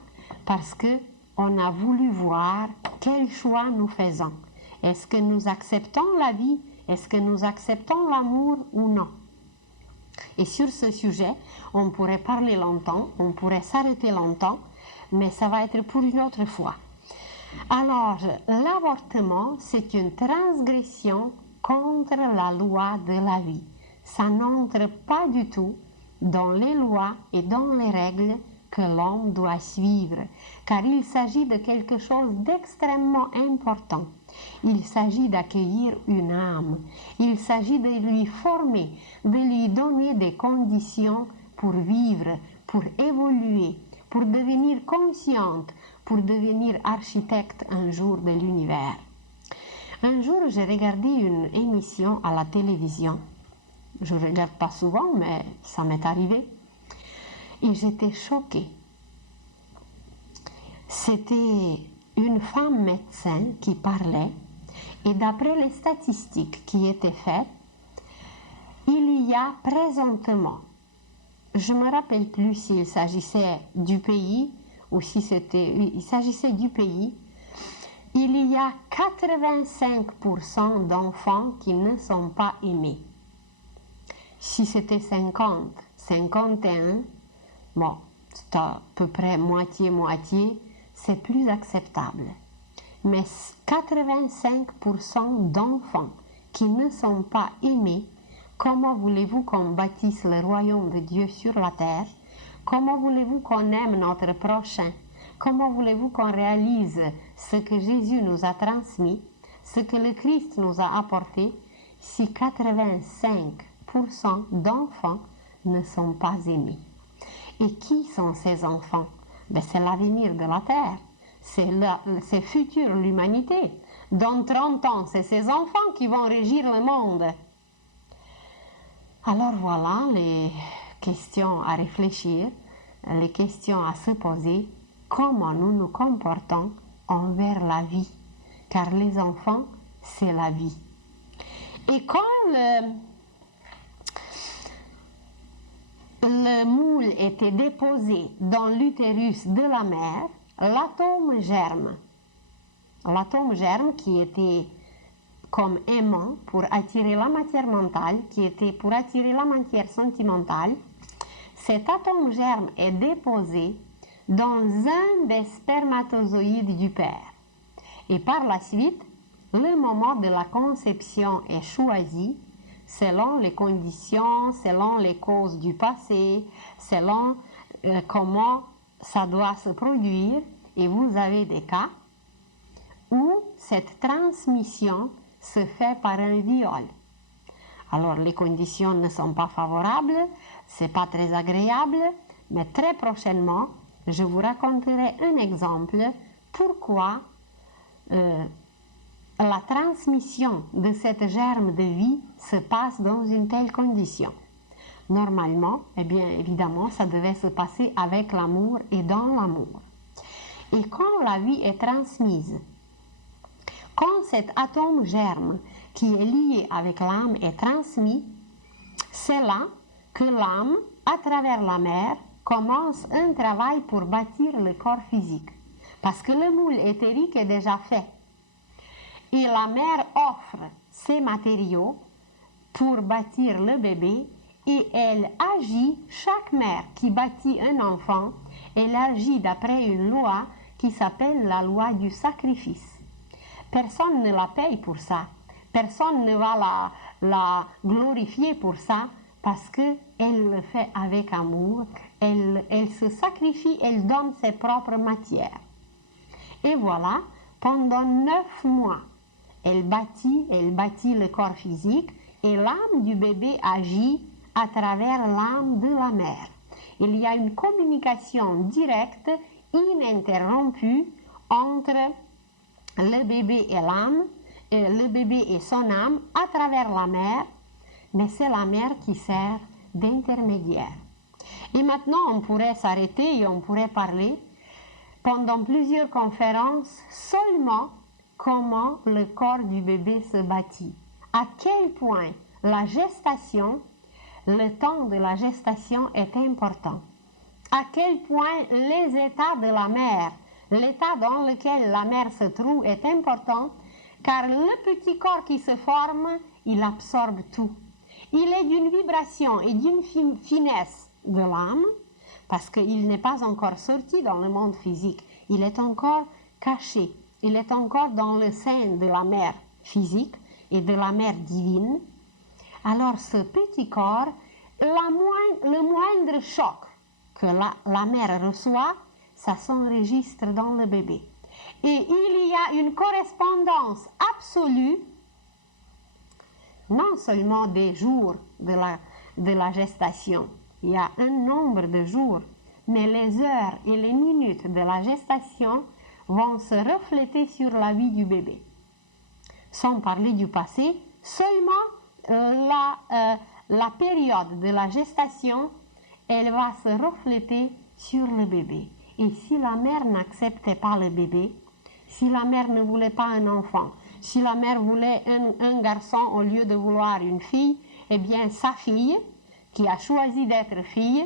parce que on a voulu voir quel choix nous faisons. Est-ce que nous acceptons la vie? Est-ce que nous acceptons l'amour ou non? Et sur ce sujet, on pourrait parler longtemps, on pourrait s'arrêter longtemps, mais ça va être pour une autre fois. Alors, l'avortement, c'est une transgression contre la loi de la vie. Ça n'entre pas du tout dans les lois et dans les règles que l'homme doit suivre, car il s'agit de quelque chose d'extrêmement important. Il s'agit d'accueillir une âme, il s'agit de lui former, de lui donner des conditions pour vivre, pour évoluer, pour devenir consciente, pour devenir architecte un jour de l'univers. Un jour, j'ai regardé une émission à la télévision. Je ne regarde pas souvent, mais ça m'est arrivé. Et j'étais choquée. C'était une femme médecin qui parlait, et d'après les statistiques qui étaient faites, il y a présentement, je ne me rappelle plus s'il s'agissait du pays ou si il s'agissait du pays, il y a 85% d'enfants qui ne sont pas aimés. Si c'était 50, 51, bon, c'est à peu près moitié-moitié, c'est plus acceptable. Mais 85% d'enfants qui ne sont pas aimés, comment voulez-vous qu'on bâtisse le royaume de Dieu sur la terre? Comment voulez-vous qu'on aime notre prochain? Comment voulez-vous qu'on réalise ce que Jésus nous a transmis, ce que le Christ nous a apporté, si 85% d'enfants ne sont pas aimés? Et qui sont ces enfants? Ben, c'est l'avenir de la terre, c'est futur l'humanité. Dans 30 ans, c'est ces enfants qui vont régir le monde. Alors voilà les questions à réfléchir, les questions à se poser, comment nous nous comportons envers la vie, car les enfants, c'est la vie. Et quand le moule était déposé dans l'utérus de la mère, l'atome germe. L'atome germe qui était comme aimant pour attirer la matière mentale, qui était pour attirer la matière sentimentale. Cet atome germe est déposé dans un des spermatozoïdes du père. Et par la suite, le moment de la conception est choisi selon les conditions, selon les causes du passé, selon comment ça doit se produire. Et vous avez des cas où cette transmission se fait par un viol. Alors les conditions ne sont pas favorables, c'est pas très agréable, mais très prochainement, je vous raconterai un exemple pourquoi la transmission de cette germe de vie se passe dans une telle condition. Normalement, eh bien évidemment, ça devait se passer avec l'amour et dans l'amour. Et quand la vie est transmise, quand cet atome germe qui est lié avec l'âme est transmis, c'est là que l'âme, à travers la mère, commence un travail pour bâtir le corps physique. Parce que le moule éthérique est déjà fait. Et la mère offre ses matériaux pour bâtir le bébé et elle agit, chaque mère qui bâtit un enfant, elle agit d'après une loi qui s'appelle la loi du sacrifice. Personne ne la paye pour ça. Personne ne va la glorifier pour ça parce qu'elle le fait avec amour. Elle se sacrifie, elle donne ses propres matières. Et voilà, pendant 9 mois, elle bâtit le corps physique et l'âme du bébé agit à travers l'âme de la mère. Il y a une communication directe, ininterrompue entre le bébé et l'âme, le bébé et son âme à travers la mère, mais c'est la mère qui sert d'intermédiaire. Et maintenant, on pourrait s'arrêter et on pourrait parler pendant plusieurs conférences seulement comment le corps du bébé se bâtit. À quel point la gestation, le temps de la gestation est important. À quel point les états de la mère, l'état dans lequel la mère se trouve est important, car le petit corps qui se forme, il absorbe tout. Il est d'une vibration et d'une finesse de l'âme, parce qu'il n'est pas encore sorti dans le monde physique. Il est encore caché il est encore dans le sein de la mère physique et de la mère divine. Alors ce petit corps, le moindre choc que la mère reçoit, ça s'enregistre dans le bébé. Et il y a une correspondance absolue, non seulement des jours de la gestation, il y a un nombre de jours, mais les heures et les minutes de la gestation vont se refléter sur la vie du bébé. Sans parler du passé, seulement la période de la gestation, elle va se refléter sur le bébé. Et si la mère n'acceptait pas le bébé, si la mère ne voulait pas un enfant, si la mère voulait un garçon au lieu de vouloir une fille, eh bien sa fille, qui a choisi d'être fille,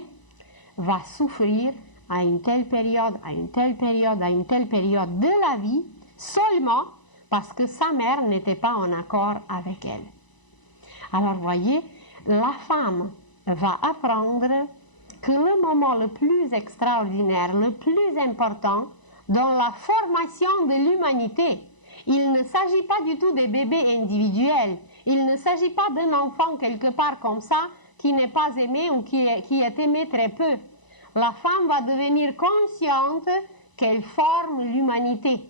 va souffrir à une telle période, à une telle période, à une telle période de la vie, seulement parce que sa mère n'était pas en accord avec elle. Alors voyez, la femme va apprendre que le moment le plus extraordinaire, le plus important dans la formation de l'humanité, il ne s'agit pas du tout des bébés individuels, il ne s'agit pas d'un enfant quelque part comme ça qui n'est pas aimé ou qui est aimé très peu. La femme va devenir consciente qu'elle forme l'humanité,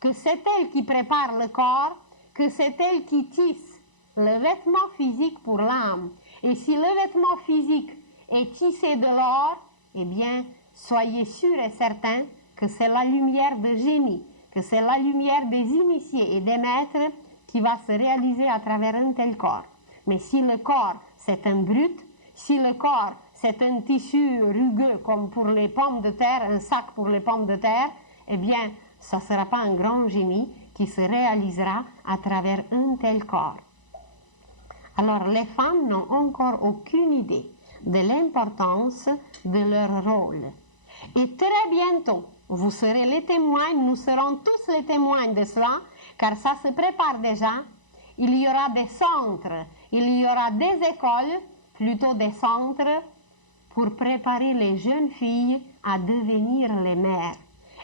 que c'est elle qui prépare le corps, que c'est elle qui tisse le vêtement physique pour l'âme. Et si le vêtement physique est tissé de l'or, eh bien, soyez sûrs et certains que c'est la lumière de génie, que c'est la lumière des initiés et des maîtres qui va se réaliser à travers un tel corps. Mais si le corps, c'est un brut, si le corps, c'est un tissu rugueux comme pour les pommes de terre, un sac pour les pommes de terre, eh bien, ça ne sera pas un grand génie qui se réalisera à travers un tel corps. Alors, les femmes n'ont encore aucune idée de l'importance de leur rôle. Et très bientôt, vous serez les témoins, nous serons tous les témoins de cela, car ça se prépare déjà. Il y aura des centres, il y aura des écoles, plutôt des centres, pour préparer les jeunes filles à devenir les mères.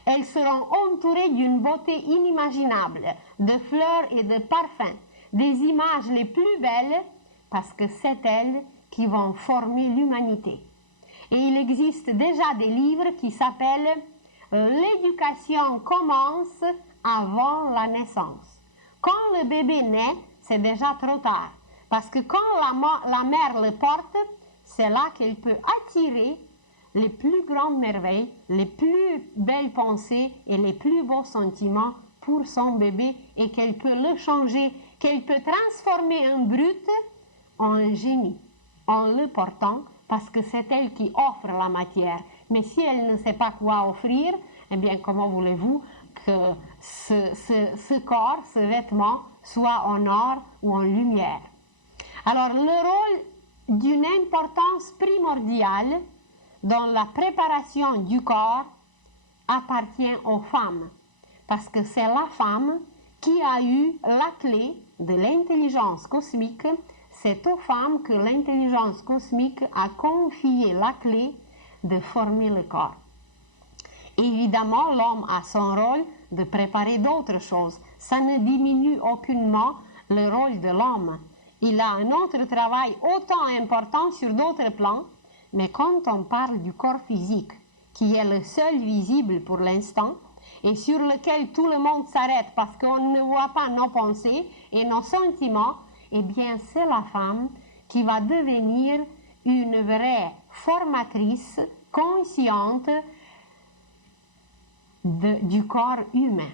Elles seront entourées d'une beauté inimaginable, de fleurs et de parfums, des images les plus belles, parce que c'est elles qui vont former l'humanité. Et il existe déjà des livres qui s'appellent « L'éducation commence avant la naissance ». Quand le bébé naît, c'est déjà trop tard, parce que quand la mère le porte, c'est là qu'elle peut attirer les plus grandes merveilles, les plus belles pensées et les plus beaux sentiments pour son bébé et qu'elle peut le changer, qu'elle peut transformer un brut en un génie en le portant parce que c'est elle qui offre la matière. Mais si elle ne sait pas quoi offrir, eh bien comment voulez-vous que ce corps, ce vêtement soit en or ou en lumière? Alors le rôle d'une importance primordiale dans la préparation du corps appartient aux femmes, parce que c'est la femme qui a eu la clé de l'intelligence cosmique. C'est aux femmes que l'intelligence cosmique a confié la clé de former le corps. Évidemment, l'homme a son rôle de préparer d'autres choses. Ça ne diminue aucunement le rôle de l'homme. Il a un autre travail autant important sur d'autres plans, mais quand on parle du corps physique, qui est le seul visible pour l'instant, et sur lequel tout le monde s'arrête parce qu'on ne voit pas nos pensées et nos sentiments, eh bien c'est la femme qui va devenir une vraie formatrice consciente du corps humain.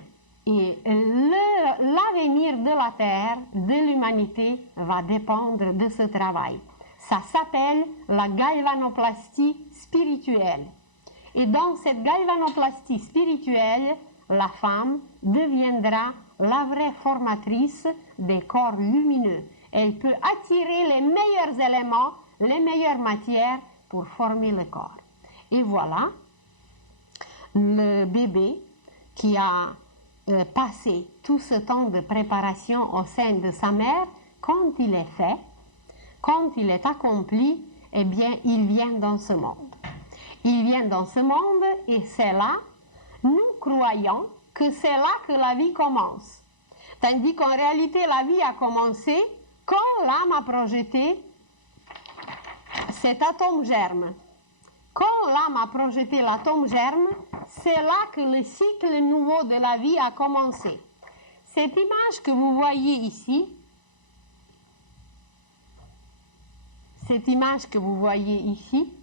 Et l'avenir de la Terre, de l'humanité, va dépendre de ce travail. Ça s'appelle la galvanoplastie spirituelle. Et dans cette galvanoplastie spirituelle, la femme deviendra la vraie formatrice des corps lumineux. Elle peut attirer les meilleurs éléments, les meilleures matières pour former le corps. Et voilà, le bébé qui a passé tout ce temps de préparation au sein de sa mère, quand il est fait, quand il est accompli, eh bien, il vient dans ce monde. Il vient dans ce monde et c'est là, nous croyons que c'est là que la vie commence. Tandis qu'en réalité, la vie a commencé quand l'âme a projeté cet atome germe. Quand l'âme a projeté l'atome germe, c'est là que le cycle nouveau de la vie a commencé. Cette image que vous voyez ici,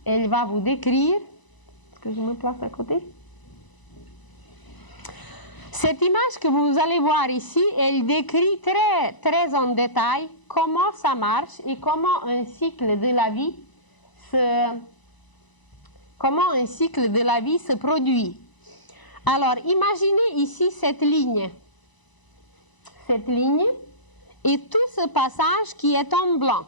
elle va vous décrire, est-ce que je me place à côté? Cette image que vous allez voir ici, elle décrit très en détail comment ça marche et comment un cycle de la vie se produit. Alors, imaginez ici cette ligne et tout ce passage qui est en blanc.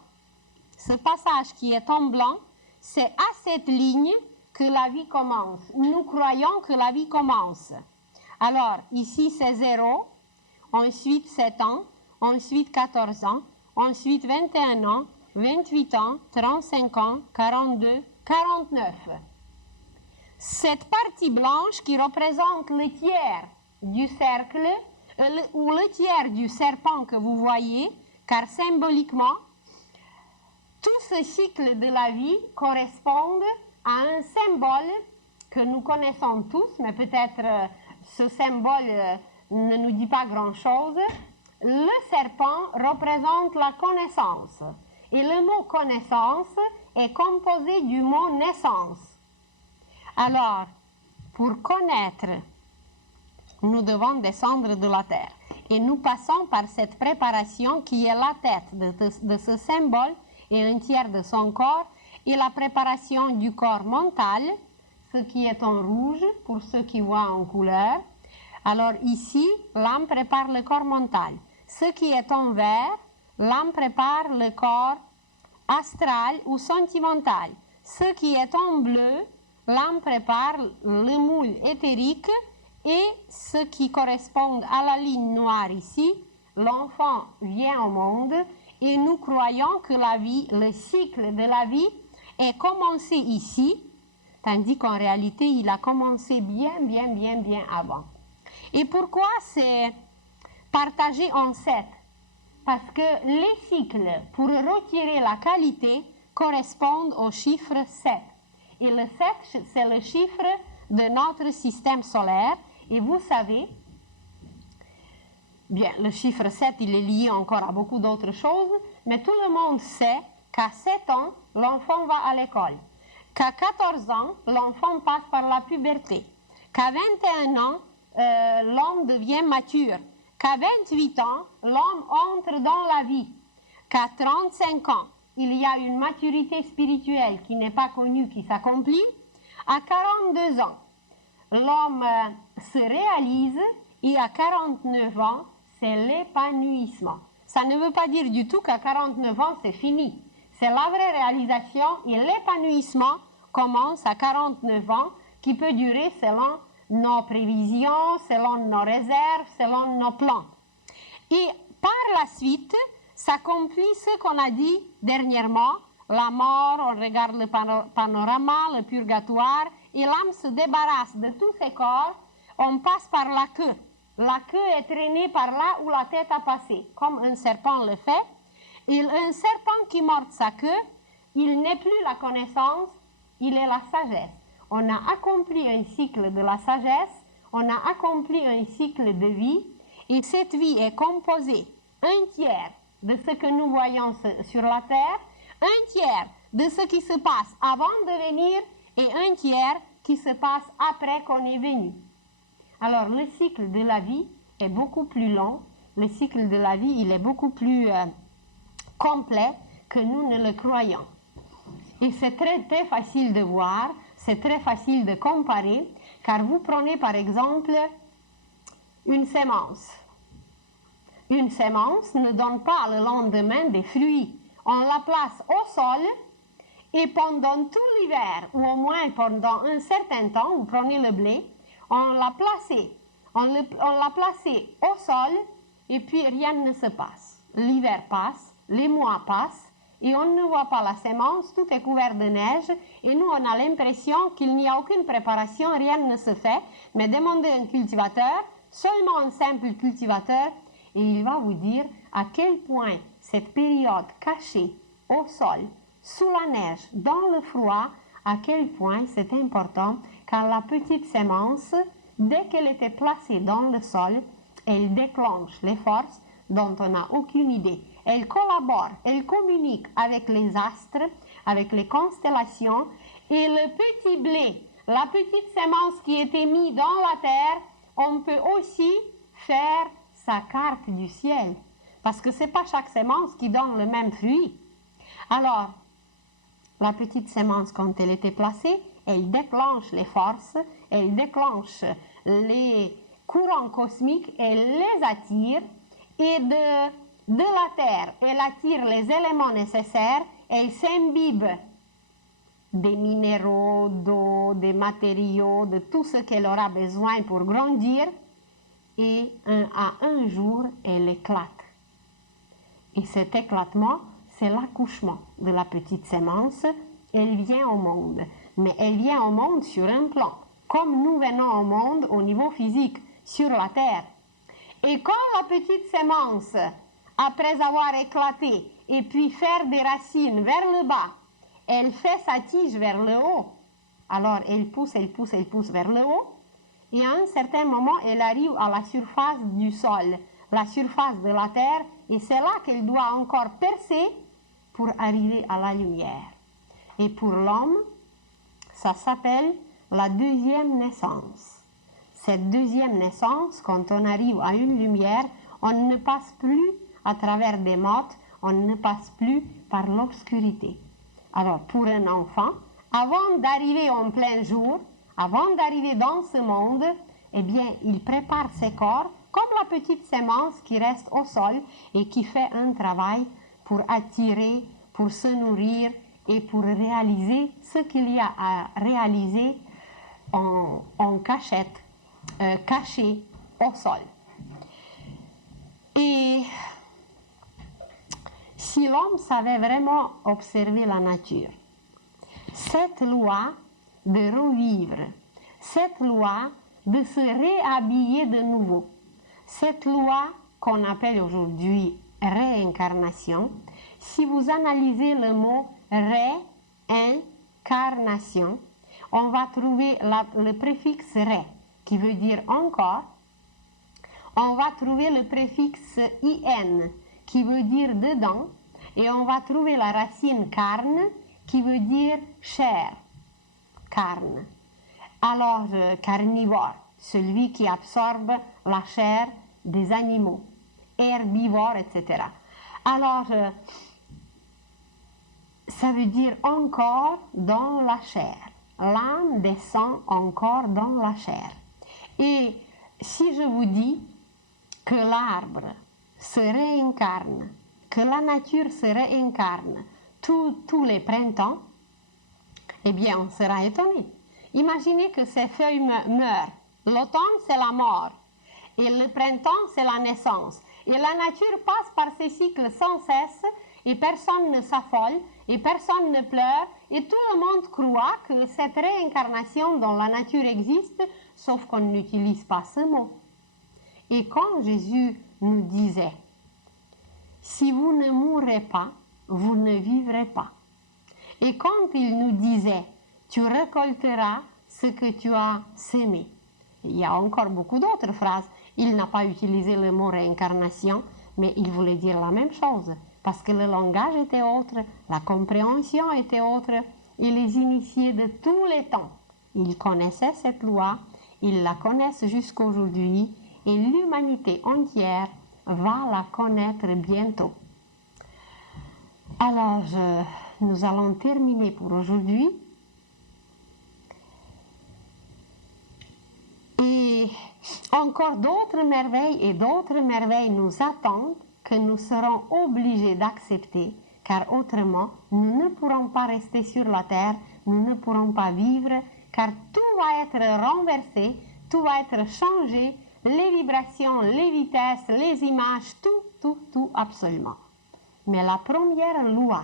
Ce passage qui est en blanc, c'est à cette ligne que la vie commence. Nous croyons que la vie commence. Alors, ici c'est 0, ensuite 7 ans, ensuite 14 ans, ensuite 21 ans, 28 ans, 35 ans, 42, 49. Cette partie blanche qui représente le tiers du cercle, ou le tiers du serpent que vous voyez, car symboliquement, tout ce cycle de la vie correspond à un symbole que nous connaissons tous, mais peut-être ce symbole ne nous dit pas grand-chose. Le serpent représente la connaissance. Et le mot connaissance est composé du mot naissance. Alors, pour connaître, nous devons descendre de la terre. Et nous passons par cette préparation qui est la tête de ce symbole et un tiers de son corps, et la préparation du corps mental, ce qui est en rouge pour ceux qui voient en couleur. Alors ici, l'âme prépare le corps mental. Ce qui est en vert, l'âme prépare le corps astral ou sentimental. Ce qui est en bleu, l'âme prépare le moule éthérique, et ce qui correspond à la ligne noire ici, l'enfant vient au monde et nous croyons que la vie, le cycle de la vie est commencé ici, tandis qu'en réalité il a commencé bien avant. Et pourquoi c'est partagé en 7? Parce que les cycles, pour retirer la qualité, correspondent au chiffre 7. Et le 7, c'est le chiffre de notre système solaire. Et vous savez, bien, le chiffre 7, il est lié encore à beaucoup d'autres choses, mais tout le monde sait qu'à 7 ans, l'enfant va à l'école, qu'à 14 ans, l'enfant passe par la puberté, qu'à 21 ans, l'homme devient mature, qu'à 28 ans, l'homme entre dans la vie, qu'à 35 ans, il y a une maturité spirituelle qui n'est pas connue, qui s'accomplit, à 42 ans, l'homme se réalise et à 49 ans, c'est l'épanouissement. Ça ne veut pas dire du tout qu'à 49 ans, c'est fini. C'est la vraie réalisation et l'épanouissement commence à 49 ans qui peut durer selon nos prévisions, selon nos réserves, selon nos plans. Et par la suite, s'accomplit ce qu'on a dit dernièrement, la mort, on regarde le panorama, le purgatoire, et l'âme se débarrasse de tous ses corps, on passe par la queue. La queue est traînée par là où la tête a passé, comme un serpent le fait. Et un serpent qui mord sa queue, il n'est plus la connaissance, il est la sagesse. On a accompli un cycle de la sagesse, on a accompli un cycle de vie, et cette vie est composée un tiers de ce que nous voyons sur la terre, un tiers de ce qui se passe avant de venir, et un tiers qui se passe après qu'on est venu. Alors, le cycle de la vie est beaucoup plus long, le cycle de la vie, il est beaucoup plus complet que nous ne le croyons. Et c'est très, très facile de voir, c'est très facile de comparer, car vous prenez par exemple une sémence. Une sémence ne donne pas le lendemain des fruits. On la place au sol, et pendant tout l'hiver, ou au moins pendant un certain temps, vous prenez le blé, on l'a placé au sol, et puis rien ne se passe. L'hiver passe, les mois passent, et on ne voit pas la sémence, tout est couvert de neige, et nous on a l'impression qu'il n'y a aucune préparation, rien ne se fait, mais demandez à un cultivateur, seulement un simple cultivateur et il va vous dire à quel point cette période cachée au sol, sous la neige, dans le froid, à quel point c'est important car la petite sémence, dès qu'elle était placée dans le sol, elle déclenche les forces dont on n'a aucune idée. Elle collabore, elle communique avec les astres, avec les constellations et le petit blé, la petite sémence qui était mise dans la terre, on peut aussi faire sa carte du ciel parce que ce n'est pas chaque sémence qui donne le même fruit. Alors, la petite sémence, quand elle était placée, elle déclenche les forces, elle déclenche les courants cosmiques, elle les attire et de la terre, elle attire les éléments nécessaires, elle s'imbibe des minéraux, d'eau, des matériaux, de tout ce qu'elle aura besoin pour grandir et à un jour, elle éclate. Et cet éclatement, c'est l'accouchement de la petite sémence. Elle vient au monde, mais elle vient au monde sur un plan, comme nous venons au monde au niveau physique, sur la terre. Et quand la petite sémence, après avoir éclaté et puis faire des racines vers le bas, elle fait sa tige vers le haut, alors elle pousse vers le haut, et à un certain moment, elle arrive à la surface du sol, la surface de la terre, et c'est là qu'elle doit encore percer pour arriver à la lumière. Et pour l'homme, ça s'appelle la deuxième naissance. Cette deuxième naissance, quand on arrive à une lumière, on ne passe plus à travers des mottes, on ne passe plus par l'obscurité. Alors, pour un enfant, avant d'arriver en plein jour, avant d'arriver dans ce monde, eh bien, il prépare ses corps comme la petite sémence qui reste au sol et qui fait un travail pour attirer, pour se nourrir et pour réaliser ce qu'il y a à réaliser en cachette, caché au sol. Et si l'homme savait vraiment observer la nature, cette loi de revivre, cette loi de se réhabiller de nouveau, cette loi qu'on appelle aujourd'hui réincarnation, si vous analysez le mot réincarnation, on va trouver le préfixe ré qui veut dire encore, on va trouver le préfixe in qui veut dire dedans, et on va trouver la racine carne qui veut dire chair, carne. Alors, carnivore, celui qui absorbe la chair des animaux, herbivore, etc. Alors, ça veut dire encore dans la chair. L'âme descend encore dans la chair. Et si je vous dis que l'arbre se réincarne, que la nature se réincarne tous les printemps, eh bien, on sera étonné. Imaginez que ces feuilles meurent. L'automne, c'est la mort. Et le printemps, c'est la naissance. Et la nature passe par ces cycles sans cesse, et personne ne s'affole, et personne ne pleure, et tout le monde croit que cette réincarnation dans la nature existe, sauf qu'on n'utilise pas ce mot. Et quand Jésus nous disait, si vous ne mourrez pas, vous ne vivrez pas. Et quand il nous disait, tu récolteras ce que tu as sémé. Il y a encore beaucoup d'autres phrases. Il n'a pas utilisé le mot réincarnation, mais il voulait dire la même chose, parce que le langage était autre, la compréhension était autre, et les initiés de tous les temps, ils connaissaient cette loi, ils la connaissent jusqu'aujourd'hui, et l'humanité entière va la connaître bientôt. Alors, nous allons terminer pour aujourd'hui. Et encore d'autres merveilles et d'autres merveilles nous attendent que nous serons obligés d'accepter, car autrement, nous ne pourrons pas rester sur la terre, nous ne pourrons pas vivre, car tout va être renversé, tout va être changé, les vibrations, les vitesses, les images, tout absolument. Mais la première loi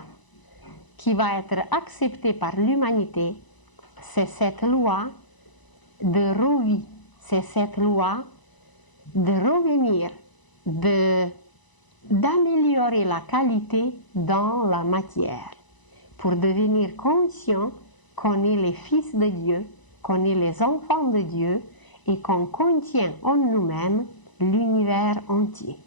qui va être acceptée par l'humanité, c'est cette loi de Rovi, c'est cette loi de revenir, d'améliorer la qualité dans la matière, pour devenir conscient qu'on est les fils de Dieu, qu'on est les enfants de Dieu et qu'on contient en nous-mêmes l'univers entier.